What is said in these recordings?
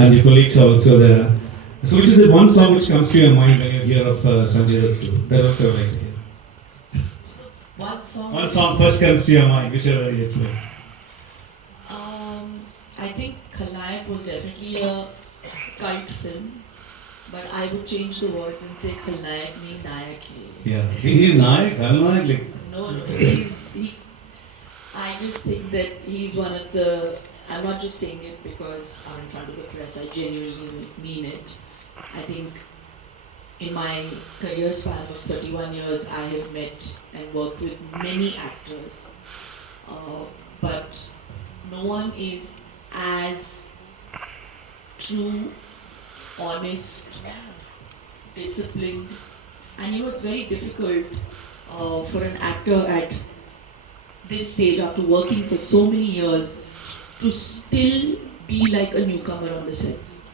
and your colleagues are also there. So which is the one song which comes to your mind when you hear of Sanjay Dutt too? That also I would like to hear. One song first comes to your mind, whichever it's like. I think Khalnayak was definitely a cult film, but I would change the words and say Khalnayak nahi Nayak hai. Yeah, he is Nayak, Khalnayak, like. No, I just think that he's one of the. I'm not just saying it because I'm in front of the press. I genuinely mean it. I think in my career span of 31 years, I have met and worked with many actors, but no one is as true, honest, disciplined, and it's very difficult for an actor at this stage, after working for so many years, to still be like a newcomer on the sets.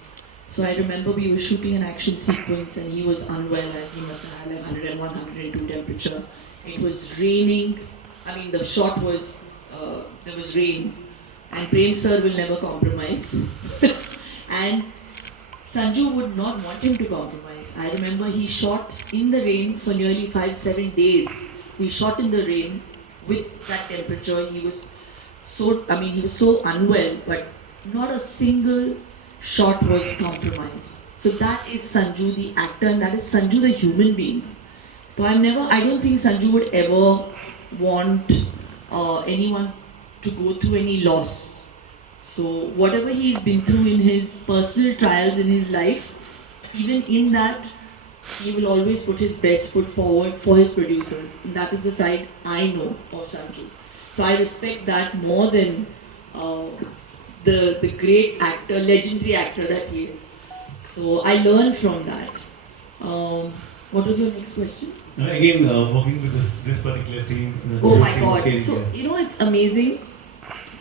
So I remember we were shooting an action sequence and he was unwell and he must have had like 101, 102 temperature. It was raining. I mean, the shot was, there was rain. And Prem sir will never compromise. And Sanju would not want him to compromise. I remember he shot in the rain for nearly 5-7 days. We shot in the rain with that temperature. He was so unwell, but not a single shot was compromised. So that is Sanju the actor, and that is Sanju the human being. So I don't think Sanju would ever want anyone to go through any loss. So whatever he's been through in his personal trials in his life, even in that, he will always put his best foot forward for his producers. And that is the side I know of Sanju. So I respect that more than the great actor, legendary actor that he is. So I learned from that. What was your next question? Again, working with this particular team. Oh my God! So it's amazing.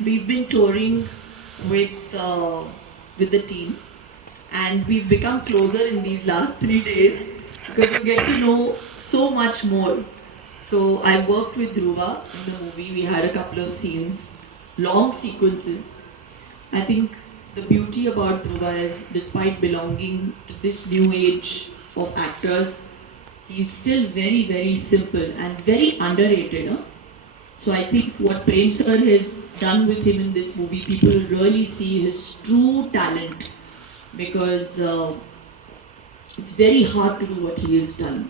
We've been touring with the team, and we've become closer in these last 3 days because you get to know so much more. So I worked with Dhruva in the movie. We had a couple of scenes, long sequences. I think the beauty about Dhruva is, despite belonging to this new age of actors, he's still very, very simple and very underrated. Huh? So I think what Prem sir has done with him in this movie, people will really see his true talent, because it's very hard to do what he has done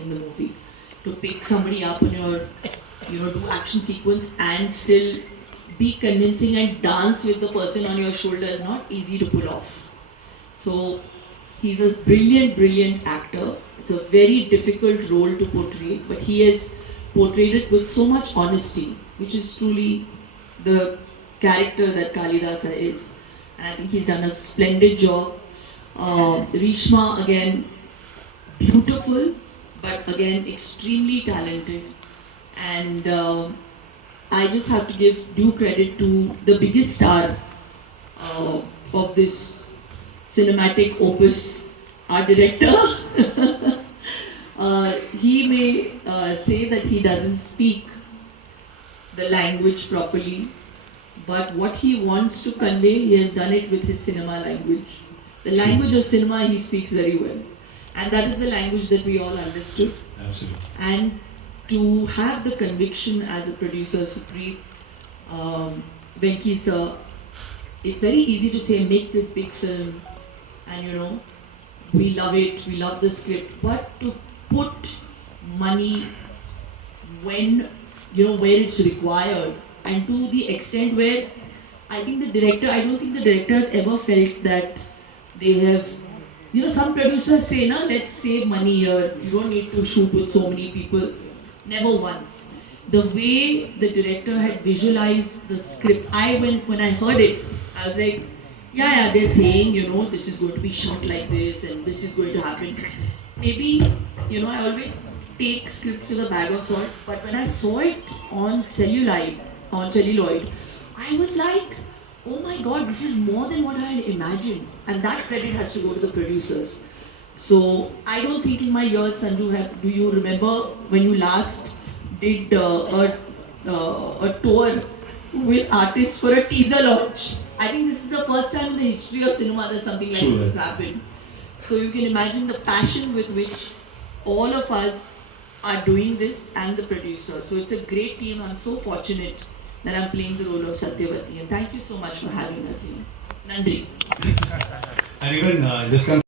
in the movie. To pick somebody up on your, do action sequence and still be convincing and dance with the person on your shoulder is not easy to pull off. So he's a brilliant, brilliant actor. It's a very difficult role to portray, but he has portrayed it with so much honesty, which is truly the character that Kalidasa is. And I think he's done a splendid job. Rishma, again, beautiful, but again, extremely talented. And I just have to give due credit to the biggest star of this cinematic opus, our director. He may say that he doesn't speak the language properly, but what he wants to convey, he has done it with his cinema language. The language of cinema he speaks very well. And that is the language that we all understood. Absolutely. And to have the conviction as a producer, Supreet, Venki sir, it's very easy to say, make this big film, and we love it, we love the script, but to put money when, where it's required, and to the extent where I don't think the director has ever felt that they have, some producers say, let's save money here, you don't need to shoot with so many people. Never once. The way the director had visualized the script, when I heard it, I was like, yeah, they're saying, this is going to be shot like this and this is going to happen. Maybe, I always take scripts with a bag of salt, but when I saw it on celluloid, I was like, oh my God, this is more than what I had imagined. And that credit has to go to the producers. So I don't think in my years, Sanju, do you remember when you last did a tour with artists for a teaser launch? I I think this is the first time in the history of cinema that something like True, this has right. happened. So you can imagine the passion with which all of us are doing this and the producer. So it's a great team. I'm so fortunate that I'm playing the role of Satyavati. And thank you so much for having us here. Nandri. And even this